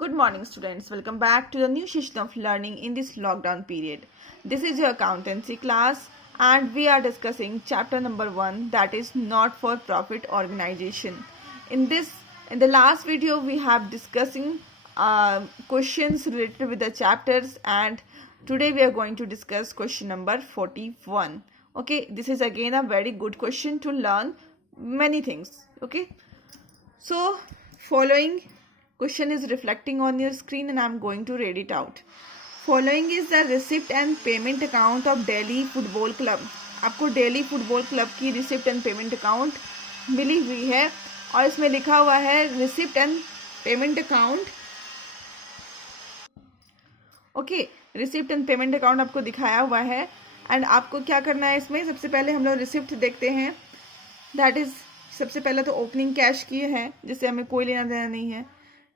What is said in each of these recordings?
Good morning, students. Welcome back to the new session of learning in this lockdown period. This is your accountancy class, and we are discussing chapter number 1, that is not for profit organization. In the last video, we have discussing questions related with the chapters, and today we are going to discuss question number 41. Okay, this is again a very good question to learn many things. Okay, so following question is reflecting on your screen and I'm going to read it out. Following is the receipt and payment account of Delhi Football Club. आपको Delhi Football Club की receipt and payment account मिली हुई है और इसमें लिखा हुआ है receipt and payment account. Okay, receipt and payment account आपको दिखाया हुआ है एंड आपको क्या करना है इसमें. सबसे पहले हम लोग रिसिप्ट देखते हैं. दैट इज सबसे पहले तो ओपनिंग कैश की है जिससे हमें कोई लेना देना नहीं है.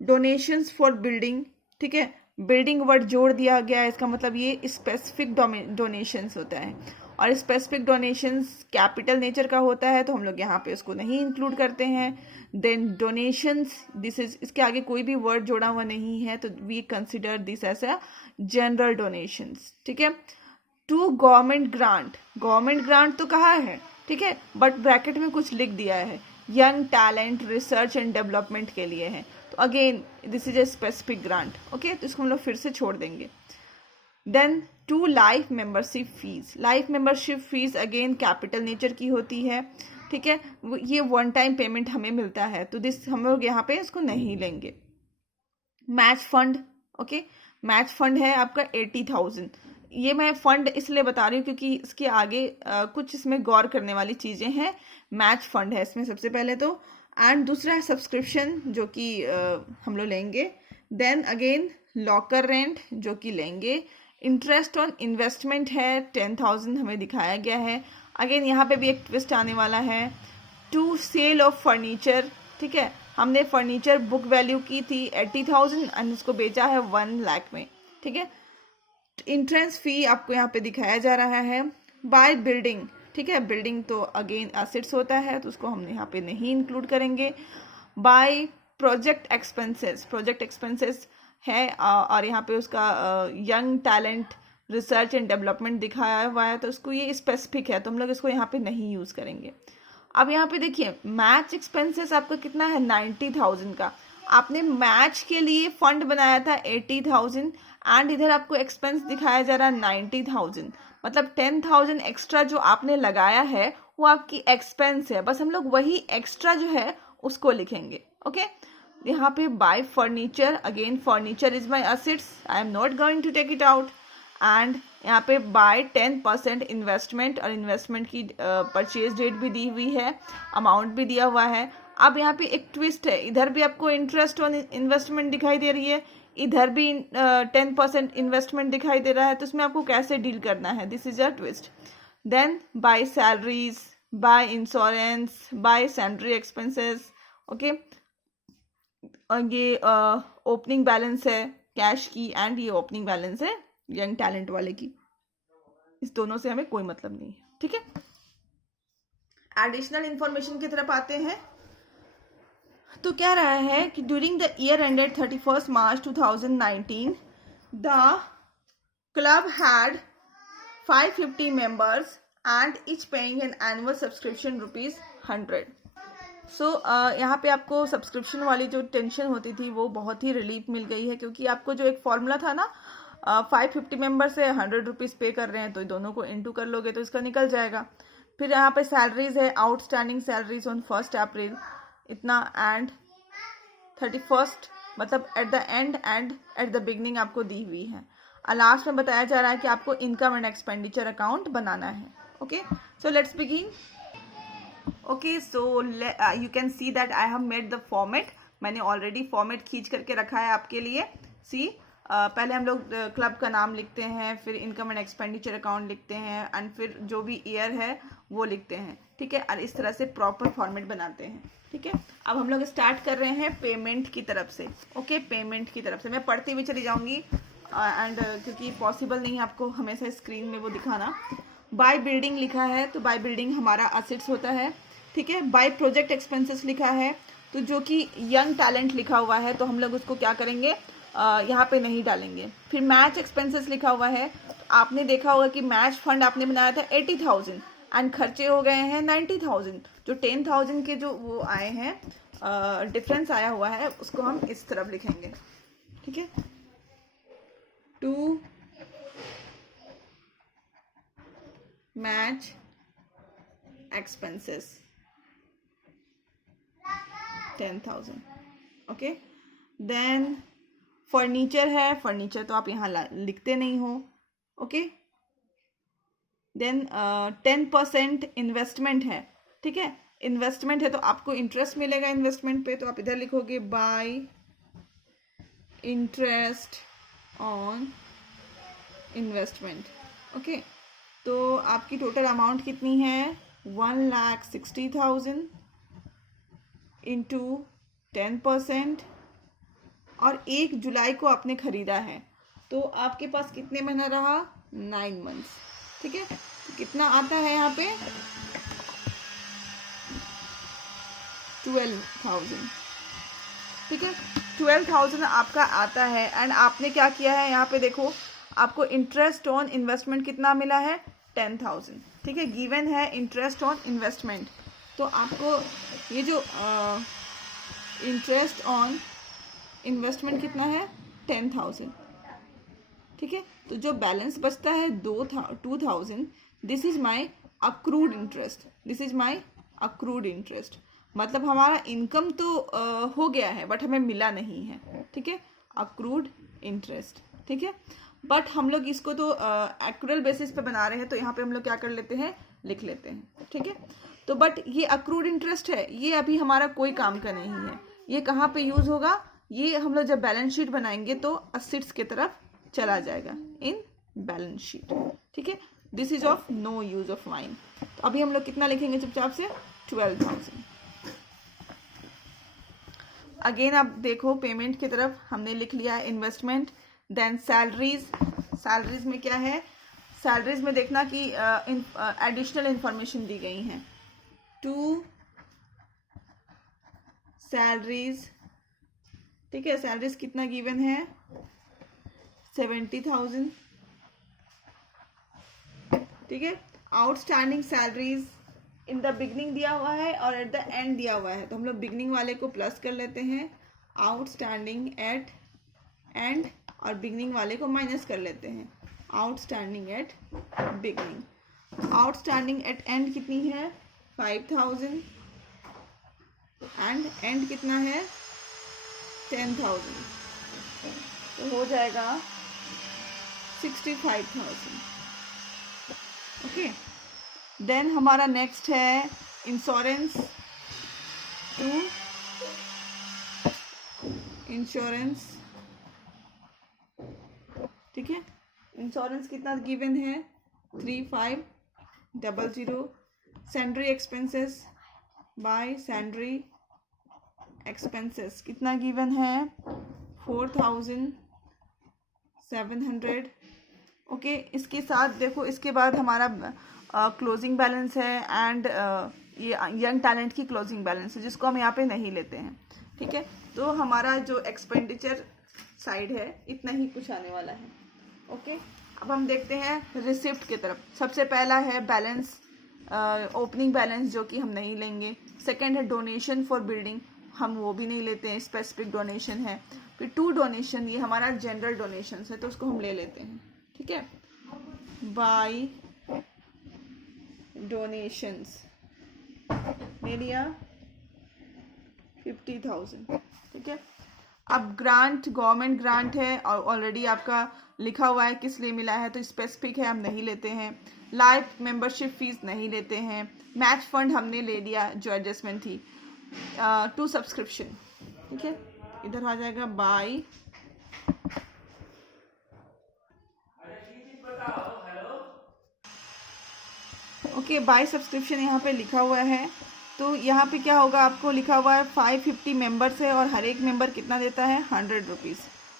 डोनेशंस फॉर बिल्डिंग, ठीक है, बिल्डिंग वर्ड जोड़ दिया गया है, इसका मतलब ये स्पेसिफिक डोनेशंस होता है और स्पेसिफिक डोनेशंस कैपिटल नेचर का होता है तो हम लोग यहाँ पे उसको नहीं इंक्लूड करते हैं. देन डोनेशंस, दिस इज, इसके आगे कोई भी वर्ड जोड़ा हुआ नहीं है तो we consider this as a general donations. ठीक है. To government grant, government grant तो कहा है, ठीक है, बट ब्रैकेट में कुछ लिख दिया है, young talent research and development के लिए है. तो again this is a specific grant. Okay, तो इसको हम लोग फिर से छोड़ देंगे. Then to life membership fees, life membership fees again capital nature की होती है. ठीक है, ये वन टाइम पेमेंट हमें मिलता है तो दिस हम लोग यहाँ पे इसको नहीं लेंगे. Match fund, okay, match fund है आपका 80,000. ये मैं फंड इसलिए बता रही हूँ क्योंकि इसके आगे कुछ इसमें गौर करने वाली चीज़ें हैं. मैच फंड है इसमें सबसे पहले तो, एंड दूसरा है सब्सक्रिप्शन जो कि हम लोग लेंगे. देन अगेन लॉकर रेंट जो कि लेंगे. इंटरेस्ट ऑन इन्वेस्टमेंट है 10,000 हमें दिखाया गया है. अगेन यहाँ पे भी एक ट्विस्ट आने वाला है. टू सेल ऑफ फर्नीचर, ठीक है, हमने फर्नीचर बुक वैल्यू की थी 80,000 एंड उसको बेचा है 1 लाख में. ठीक है. इंट्रेंस फी आपको यहाँ पे दिखाया जा रहा है. बाय बिल्डिंग, ठीक है, बिल्डिंग तो अगेन एसेट्स होता है तो उसको हम यहाँ पे नहीं इंक्लूड करेंगे. By project expenses, project expenses है और यहाँ पे उसका young talent research and development दिखाया हुआ है तो उसको ये स्पेसिफिक है तो हम लोग इसको यहाँ पे नहीं यूज़ करेंगे. अब यहाँ पे देखिए मैच एक्सपेंसेस आपका कितना है 90,000 का. आपने मैच के लिए फंड बनाया था 80,000 एंड इधर आपको एक्सपेंस दिखाया जा रहा है 90,000. मतलब 10,000 एक्स्ट्रा जो आपने लगाया है वो आपकी एक्सपेंस है. बस हम लोग वही एक्स्ट्रा जो है उसको लिखेंगे. ओके. यहाँ पे by furniture, again furniture is my assets, I am not going to take it out. And यहाँ पे बाय 10% इन्वेस्टमेंट, और इन्वेस्टमेंट की परचेज डेट भी दी हुई है, अमाउंट भी दिया हुआ है. अब यहाँ पे एक ट्विस्ट है, इधर भी आपको इंटरेस्ट ऑन इन्वेस्टमेंट दिखाई दे रही है, इधर भी 10% इन्वेस्टमेंट दिखाई दे रहा है तो इसमें आपको कैसे डील करना है, this is a twist. Then by salaries, by insurance, by salary expenses. Okay, और ये ओपनिंग बैलेंस है कैश की एंड ये ओपनिंग बैलेंस है यंग टैलेंट वाले की. इस दोनों से हमें कोई मतलब नहीं है. ठीक है. एडिशनल इंफॉर्मेशन की तरफ आते हैं तो क्या रहा है कि during the year ended 31 March 2019 the club had 550 members and each paying an annual subscription ₹100. सो यहाँ पे आपको सब्सक्रिप्शन वाली जो टेंशन होती थी वो बहुत ही रिलीफ मिल गई है क्योंकि आपको जो एक फॉर्मूला था ना 550 मेंबर से ₹100 पे कर रहे हैं तो दोनों को इनटू कर लोगे तो इसका निकल जाएगा. फिर यहाँ पे सैलरीज है, आउटस्टैंडिंग सैलरीज ऑन 1 अप्रैल इतना एंड 31 मतलब at the end and at the beginning आपको दी हुई है. लास्ट में बताया जा रहा है कि आपको इनकम एंड एक्सपेंडिचर अकाउंट बनाना है. Okay, so let's begin. Okay, so you can see that I have made the format. मैंने ऑलरेडी फॉर्मेट खींच करके रखा है आपके लिए. सी पहले हम लोग क्लब का नाम लिखते हैं, फिर इनकम एंड एक्सपेंडिचर अकाउंट लिखते हैं एंड फिर जो भी ईयर है वो लिखते हैं. ठीक है, और इस तरह से प्रॉपर फॉर्मेट बनाते हैं. ठीक है. अब हम लोग स्टार्ट कर रहे हैं पेमेंट की तरफ से. ओके, पेमेंट की तरफ से मैं पढ़ती हुई चली जाऊंगी एंड क्योंकि पॉसिबल नहीं है आपको हमेशा स्क्रीन में वो दिखाना. बाय बिल्डिंग लिखा है तो बाय बिल्डिंग हमारा असेट्स होता है. ठीक है. बाय प्रोजेक्ट एक्सपेंसेस लिखा है तो जो कि यंग टैलेंट लिखा हुआ है तो हम लोग उसको क्या करेंगे, यहाँ पे नहीं डालेंगे। फिर मैच एक्सपेंसेस लिखा हुआ है, तो आपने देखा होगा कि मैच फंड आपने बनाया था 80,000 एंड खर्चे हो गए हैं 90,000। जो 10,000 के जो वो आए हैं, डिफरेंस आया हुआ है, उसको हम इस तरफ लिखेंगे। ठीक है, to match expenses 10,000। Okay, then furniture है, फर्नीचर तो आप यहाँ लिखते नहीं हो। ओके, देन 10% इन्वेस्टमेंट है। ठीक है, इन्वेस्टमेंट है तो आपको इंटरेस्ट मिलेगा इन्वेस्टमेंट पे, तो आप इधर लिखोगे bye interest on investment. Okay, तो आपकी टोटल अमाउंट कितनी है, 1,60,000 इंटू 10%, और 1 जुलाई को आपने खरीदा है, तो आपके पास कितने महीना रहा, 9 मंथ्स। ठीक है, तो कितना आता है यहाँ पे, 12,000। ठीक है, 12,000 आपका आता है। एंड आपने क्या किया है, यहाँ पे देखो आपको इंटरेस्ट ऑन इन्वेस्टमेंट कितना मिला है, 10,000। ठीक है, गिवन है इंटरेस्ट ऑन इन्वेस्टमेंट, तो आपको ये जो इंटरेस्ट ऑन इन्वेस्टमेंट कितना है, 10,000। ठीक है, तो जो बैलेंस बचता है 2,000, this is my accrued interest, this is my accrued interest. मतलब हमारा इनकम तो हो गया है बट हमें मिला नहीं है। ठीक है, अक्रूड इंटरेस्ट। ठीक है, बट हम लोग इसको तो एक्चुअल बेसिस पे बना रहे हैं, तो यहाँ पे हम लोग क्या कर लेते हैं, लिख लेते हैं। ठीक है, तो बट ये अक्रूड इंटरेस्ट है, ये अभी हमारा कोई काम का नहीं है। ये कहाँ पे यूज होगा, ये हम लोग जब बैलेंस शीट बनाएंगे तो असेट्स की तरफ चला जाएगा इन बैलेंस शीट। ठीक है, this is of no use of mine. तो अभी हम लोग कितना लिखेंगे चुपचाप से, 12,000। अगेन आप देखो पेमेंट की तरफ हमने लिख लिया है इन्वेस्टमेंट। देन सैलरीज, सैलरीज में क्या है, सैलरीज में देखना कि एडिशनल इंफॉर्मेशन दी गई हैं। टू सैलरीज, ठीक है, सैलरीज कितना गिवन है, 70,000। ठीक है, outstanding salaries in the beginning दिया हुआ है और एट द एंड दिया हुआ है, तो हम लोग बिगनिंग वाले को प्लस कर लेते हैं, आउटस्टैंडिंग एट एंड, और बिगनिंग वाले को माइनस कर लेते हैं, outstanding at beginning. Outstanding at and कितनी है, 5,000, एंड एंड कितना है, 10,000, तो हो जाएगा 65,000। ओके, देन हमारा नेक्स्ट है इंश्योरेंस। टू इंश्योरेंस, ठीक है, इंश्योरेंस कितना गिवन है, 3,500। सैंड्री एक्सपेंसेस बाय सैंड्री एक्सपेंसेस कितना गिवन है, 4,700। ओके, इसके साथ देखो इसके बाद हमारा क्लोजिंग बैलेंस है एंड ये यंग टैलेंट की क्लोजिंग बैलेंस है, जिसको हम यहाँ पे नहीं लेते हैं। ठीक है, तो हमारा जो एक्सपेंडिचर साइड है इतना ही कुछ आने वाला है। ओके, अब हम देखते हैं रिसिप्ट की तरफ। सबसे पहला है बैलेंस, ओपनिंग बैलेंस, जो कि हम नहीं लेंगे। सेकंड है डोनेशन फॉर बिल्डिंग, हम वो भी नहीं लेते हैं, स्पेसिफिक डोनेशन है। फिर टू डोनेशन, ये हमारा जनरल डोनेशन है तो उसको हम ले लेते हैं। ठीक है, बाय डोनेशंस ले लिया 50,000। ठीक है, अब ग्रांट, गवर्नमेंट ग्रांट है और ऑलरेडी आपका लिखा हुआ है किस लिए मिला है, तो स्पेसिफिक है, हम नहीं लेते हैं। लाइफ मेंबरशिप फीस नहीं लेते हैं। मैच फंड हमने ले लिया जो एडजस्टमेंट थी। टू सब्सक्रिप्शन, ठीक है, इधर आ जाएगा बाय ओके, बाय सब्सक्रिप्शन यहाँ पे लिखा हुआ है। तो यहाँ पे क्या होगा, आपको लिखा हुआ है 550 मेंबर्स है और हर एक मेंबर कितना देता है, 100 रुपीज़।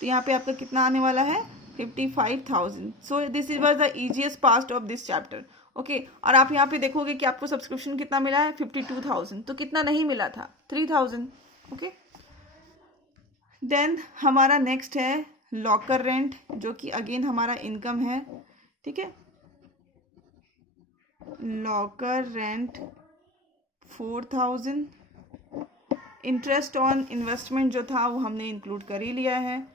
तो यहाँ पे आपका कितना आने वाला है, 55,000। So this is was the easiest part of this chapter. Okay, और आप यहाँ पे देखोगे कि आपको सब्सक्रिप्शन कितना मिला है, 52,000। तो कितना नहीं मिला था, 3,000। ओके। देन हमारा नेक्स्ट है लॉकर रेंट, जो कि अगेन हमारा इनकम है, ठीक है। Locker rent 4000। Interest on investment जो था वो हमने इंक्लूड कर ही लिया है।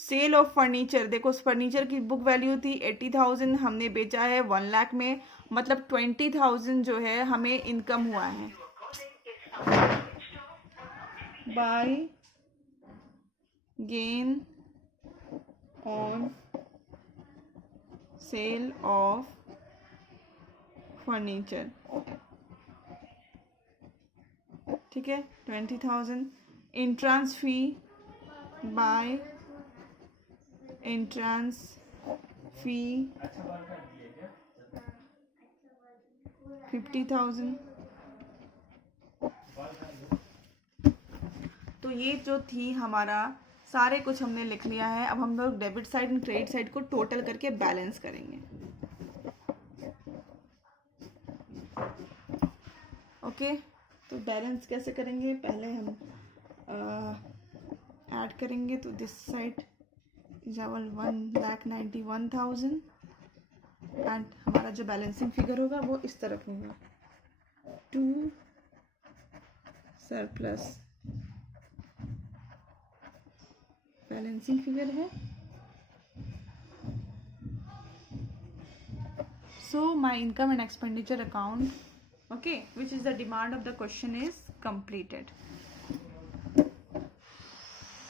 सेल ऑफ फर्नीचर, देखो उस फर्नीचर की बुक वैल्यू थी 80,000, हमने बेचा है 1 लाख में, मतलब 20,000 जो है हमें इनकम हुआ है by gain on sale of furniture, ठीक है। 20,000 entrance fee by entrance fee 50,000। तो ये जो थी हमारा सारे कुछ हमने लिख लिया है। अब हम लोग debit side and credit side को टोटल करके बैलेंस करेंगे। ओके, तो बैलेंस कैसे करेंगे, पहले हम ऐड करेंगे। तो this side is our 1,91,000 and हमारा जो बैलेंसिंग फिगर होगा वो इस तरफ होगा 2 सरप्लस बैलेंसिंग फिगर है। So my income and expenditure account, okay, which is the demand of the question, is completed.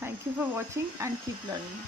Thank you for watching and keep learning.